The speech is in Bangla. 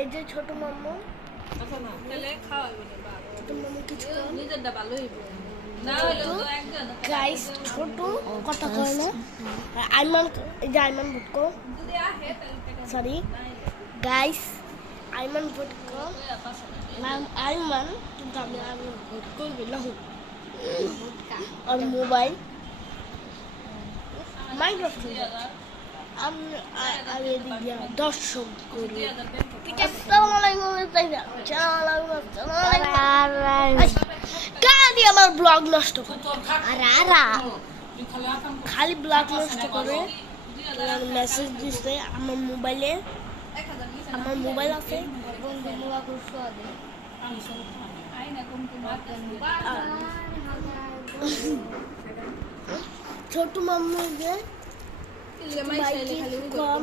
এই যে ছোট মাম্মু ছোট মাম্মু কিছু গাইস ছোট কথা কয় না আইমান এই যে আইমান ভুটকো সরি গাইস আইমান ভুটকো নাম আইমান কিন্তু আমি আইমান ভুটকো না और मोबाइल माइनक्राफ्ट আমি দিদি দর্শক করি আসসালামু আলাইকুম কাদি আমার ব্লগ নষ্ট করে খালি ব্লগ নষ্ট করে মেসেজ দিছে আমার মোবাইল আছে ছোট মাম্মু যে কম